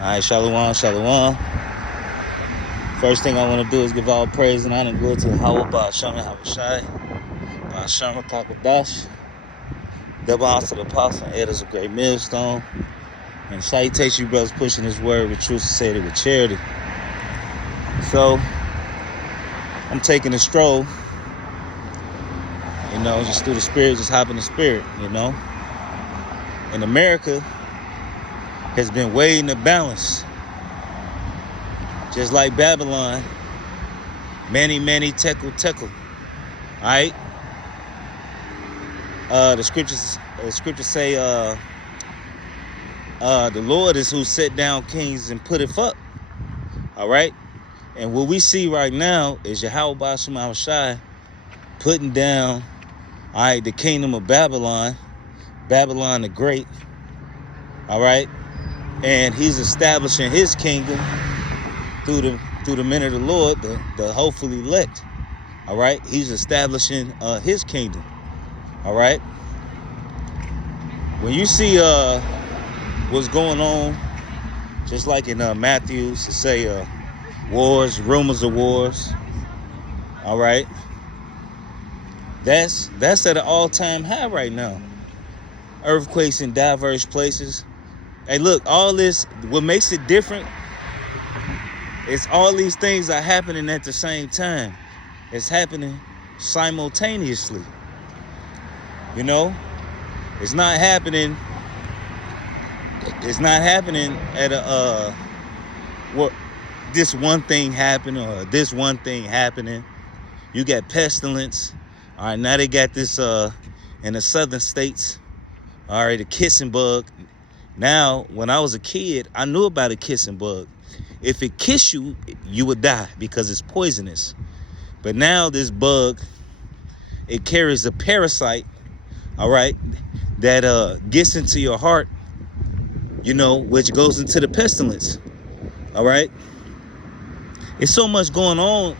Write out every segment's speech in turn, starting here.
All right, shalom, shalom. First thing I want to do is give all praise and honor and glory to Yahweh Ba'ashem Yahushai, Ba'ashem Rakakadash, double honor to the apostle and elders of Great Millstone, and salutation you brothers pushing this word with truth, sincerity, with charity. So, I'm taking a stroll, just through the spirit, just hopping the spirit, And America has been weighing the balance. Just like Babylon, many tekel. All right. The scriptures say, the Lord is who set down kings and put it up. All right. And what we see right now is Yahweh Ba'ashem Yahushai putting down, all right, the kingdom of Babylon the Great. All right. And he's establishing his kingdom through the men of the Lord, the hopefully elect. All right, he's establishing his kingdom. All right. When you see what's going on, just like in Matthew, to say wars, rumors of wars. All right, that's at an all-time high right now. Earthquakes in diverse places. Hey, look, all this. What makes it different? It's all these things are happening at the same time. It's happening simultaneously. It's not happening. It's not happening at this one thing happened or this one thing happening. You got pestilence. All right, now they got this in the southern states. All right, the kissing bug. Now, when I was a kid, I knew about a kissing bug. If it kissed you, you would die because it's poisonous. But now this bug, it carries a parasite, all right, that gets into your heart, which goes into the pestilence, all right? It's so much going on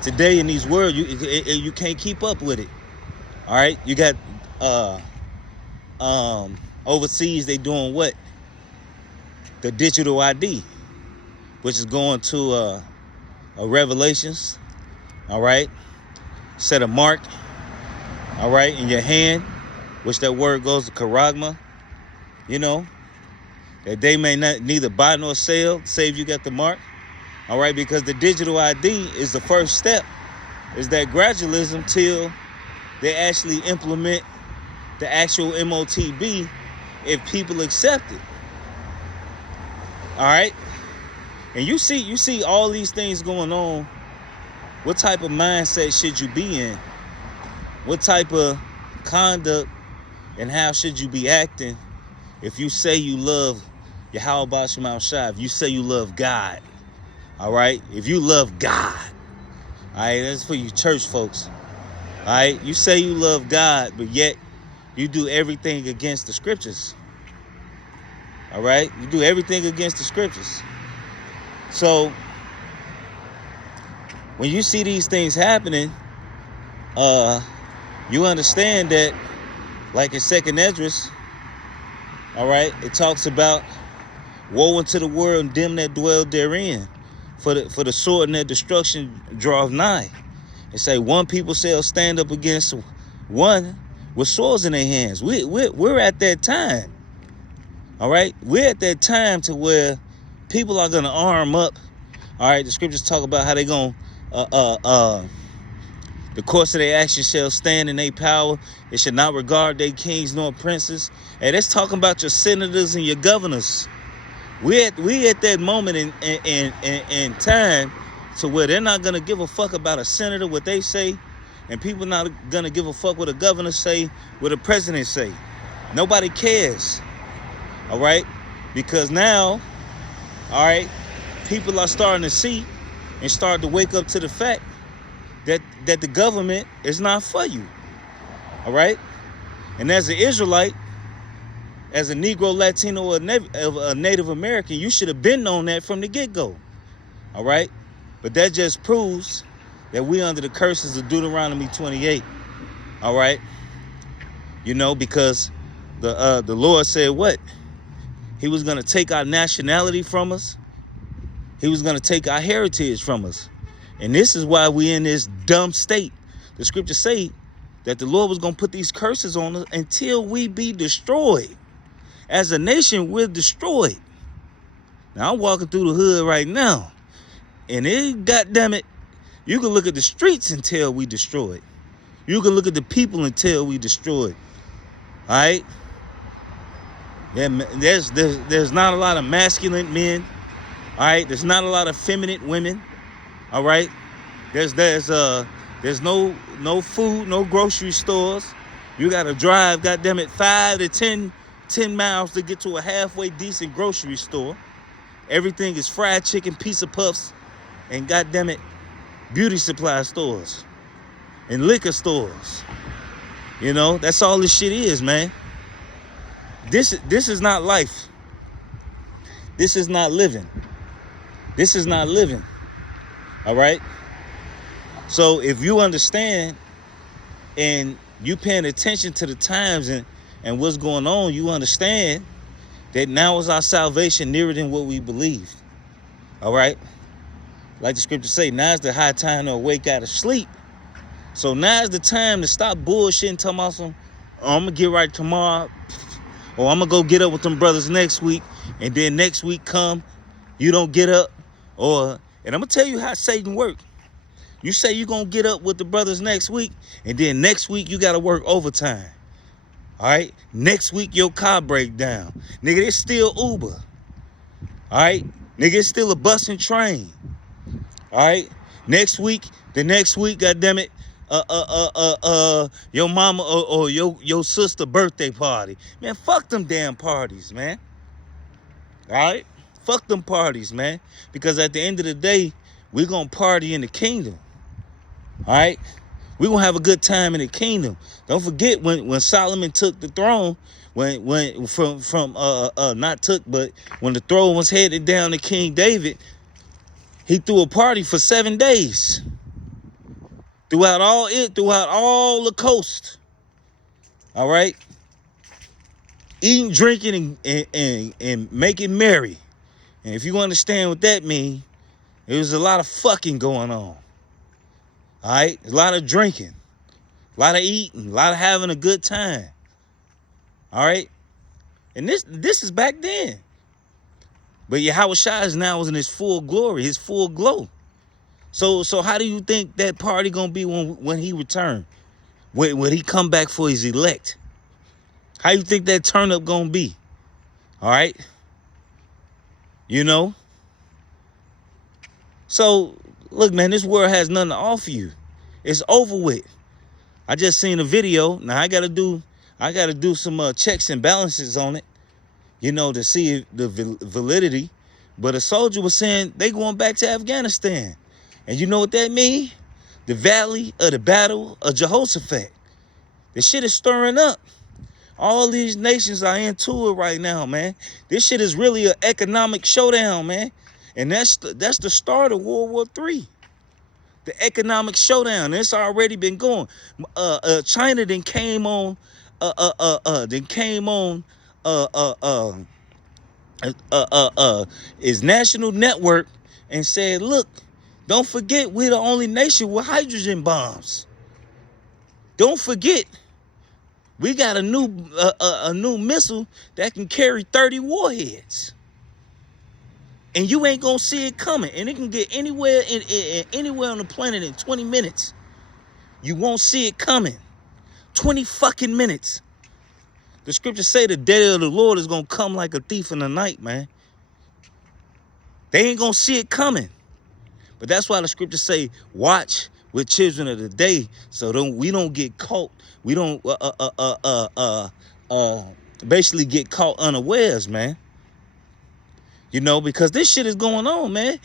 today in these world, you can't keep up with it, all right? You got overseas, they doing what? The digital ID. Which is going to a Revelations, all right? Set a mark, all right, in your hand, which that word goes to charagma, that they may neither buy nor sell, save you got the mark, all right? Because the digital ID is the first step, is that gradualism till they actually implement the actual MOTB if people accept it, all right? And you see all these things going on. What type of mindset should you be in? What type of conduct and how should you be acting if you say you love Yahweh Ba'ashem Yahushai, if you say you love God, all right? If you love God, all right, that's for you church folks, all right? You say you love God, but yet you do everything against the scriptures, all right? You do everything against the scriptures. So, when you see these things happening, you understand that, like in 2nd Esdras, all right, it talks about woe unto the world and them that dwell therein, for the sword and their destruction draweth nigh. It say one people shall stand up against one with swords in their hands. We're at that time, all right. We're at that time to where people are going to arm up. All right, the scriptures talk about how they going to, the course of their actions shall stand in their power. They should not regard their kings nor princes. And that's talking about your senators and your governors. We at that moment in time to where they're not going to give a fuck about a senator, what they say, and people not going to give a fuck what a governor say, what a president say. Nobody cares, all right? Because now, all right, people are starting to see and start to wake up to the fact that the government is not for you, all right? And as an Israelite, as a Negro, Latino, or a Native American, you should have been known that from the get-go, all right? But that just proves that we under the curses of Deuteronomy 28, all right? Because the Lord said what? He was going to take our nationality from us. He was going to take our heritage from us. And this is why we in this dumb state. The scriptures say that the Lord was going to put these curses on us until we be destroyed. As a nation, we're destroyed. Now, I'm walking through the hood right now. And goddamn it, you can look at the streets and tell we destroyed. You can look at the people and tell we destroyed. All right? There's not a lot of masculine men. All right? There's not a lot of feminine women. All right? There's no food, no grocery stores. You got to drive, goddamn it, 5 to 10 miles to get to a halfway decent grocery store. Everything is fried chicken, pizza puffs, and goddamn it, beauty supply stores and liquor stores. You know, that's all this shit is, man. This is not life. This is not living. This is not living. All right? So if you understand and you paying attention to the times and what's going on, you understand that now is our salvation nearer than what we believe. All right? Like the scriptures say, now is the high time to awake out of sleep. So now is the time to stop bullshitting, talking about some, oh, I'm going to get right tomorrow, or I'm going to go get up with them brothers next week, and then next week come, you don't get up, and I'm going to tell you how Satan works. You say you're going to get up with the brothers next week, and then next week you got to work overtime. All right? Next week your car break down. Nigga, it's still Uber. All right? Nigga, it's still a bus and train. All right? The next week, goddammit, your mama or your sister birthday party. Man, fuck them damn parties, man. All right? Fuck them parties, man. Because at the end of the day, we're going to party in the kingdom. All right? We're going to have a good time in the kingdom. Don't forget when Solomon took the throne, when the throne was headed down to King David, he threw a party for 7 days. Throughout all the coast. All right? Eating, drinking, and making merry. And if you understand what that means, there was a lot of fucking going on. All right? A lot of drinking. A lot of eating. A lot of having a good time. All right? And this is back then. But Yahushua is now in his full glory, his full glow. So how do you think that party gonna be when he return? When he come back for his elect? How you think that turn up gonna be? All right? You know? So, look, man, this world has nothing to offer you. It's over with. I just seen a video. Now I gotta do some checks and balances on it, you know, to see the validity. But a soldier was saying they going back to Afghanistan. And you know what that means? The valley of the battle of Jehoshaphat. The shit is stirring up. All these nations are into it right now, man. This shit is really an economic showdown, man. And that's the start of World War III. The economic showdown. It's already been going. China then came on his national network and said, look, don't forget we're the only nation with hydrogen bombs. Don't forget we got a new missile that can carry 30 warheads. And you ain't gonna see it coming. And it can get anywhere on the planet in 20 minutes. You won't see it coming. 20 fucking minutes. The scriptures say the day of the Lord is gonna come like a thief in the night, man. They ain't gonna see it coming. But that's why the scriptures say, watch with children of the day, so we don't get caught. We don't basically get caught unawares, man. You know, because this shit is going on, man.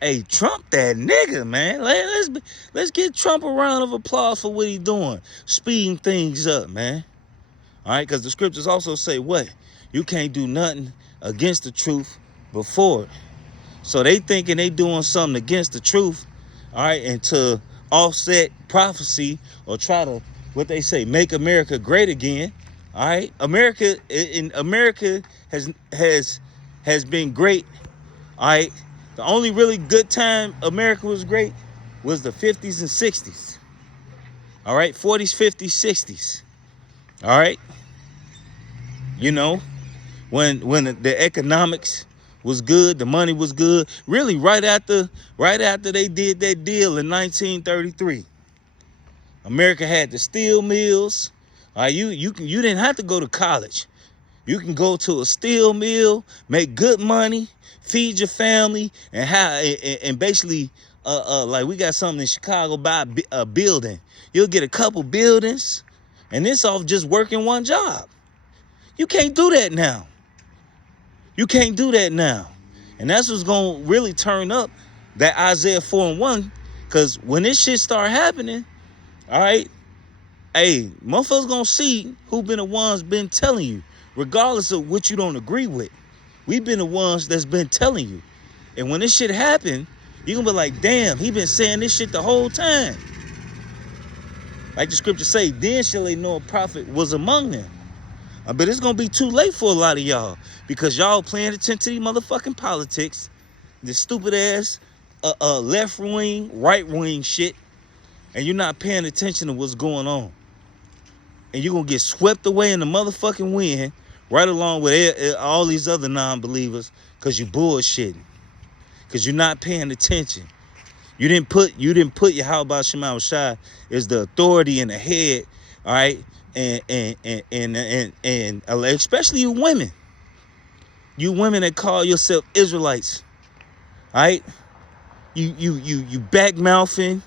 Hey, Trump, that nigga, man. Let's give Trump a round of applause for what he's doing, speeding things up, man. All right, because the scriptures also say what? You can't do nothing against the truth before it. So they thinking they doing something against the truth, all right, and to offset prophecy or try to, what they say, make America great again, all right? America has been great. All right. The only really good time America was great was the 50s and 60s. All right, 40s, 50s, 60s. All right. You know, when the economics was good, the money was good. Really, right after they did that deal in 1933, America had the steel mills. All right, you didn't have to go to college. You can go to a steel mill, make good money, feed your family, and basically, like we got something in Chicago, buy a building. You'll get a couple buildings, and this off just working one job. You can't do that now. You can't do that now. And that's what's going to really turn up that Isaiah 4:1. Because when this shit start happening, all right, hey, motherfuckers going to see who been the ones been telling you, regardless of what you don't agree with. We've been the ones that's been telling you. And when this shit happen, you're going to be like, damn, he been saying this shit the whole time. Like the scripture say, then shall they know a prophet was among them. But it's going to be too late for a lot of y'all because y'all paying attention to these motherfucking politics, this stupid ass left wing, right wing shit, and you're not paying attention to what's going on. And you're going to get swept away in the motherfucking wind right along with all these other non-believers because you bullshitting, because you're not paying attention. You didn't put Yahweh Shema Shai as the authority in the head, all right? And especially you women that call yourself Israelites, all right? You back mouthing,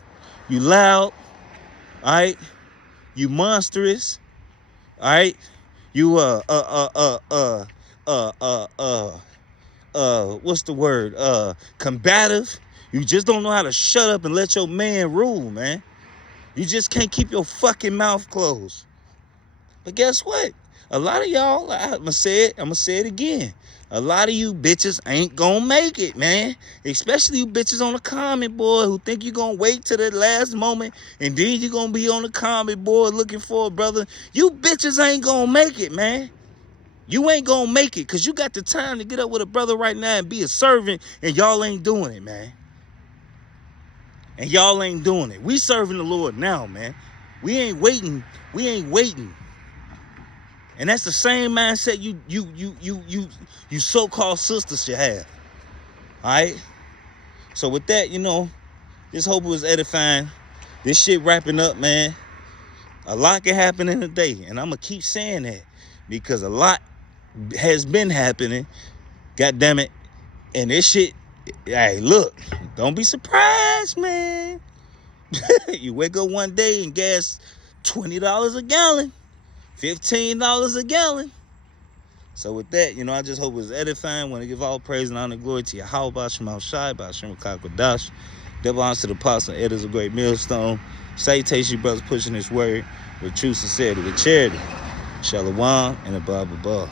you loud, all right? You monstrous, all right? You what's the word? Combative. You just don't know how to shut up and let your man rule, man. You just can't keep your fucking mouth closed. But guess what? A lot of y'all, I'm gonna say it again. A lot of you bitches ain't gonna make it, man. Especially you bitches on the comment board who think you're gonna wait till the last moment and then you're gonna be on the comment board looking for a brother. You bitches ain't gonna make it, man. You ain't gonna make it because you got the time to get up with a brother right now and be a servant, and y'all ain't doing it, man. And y'all ain't doing it. We serving the Lord now, man. We ain't waiting. We ain't waiting. And that's the same mindset you so-called sisters should have. All right? So with that, just hope it was edifying. This shit wrapping up, man. A lot can happen in a day. And I'm going to keep saying that because a lot has been happening. God damn it. And this shit, hey, look, don't be surprised, man. You wake up one day and gas $20 a gallon. $15 a gallon. So with that, I just hope it was edifying. Want to give all praise and honor and glory to Yahweh Shema Shai, B'Hashem Kakodash. Double honor to the apostle, elders of Great Millstone. Salutation, brothers pushing this word with true sincerity, with charity. Shalom and above.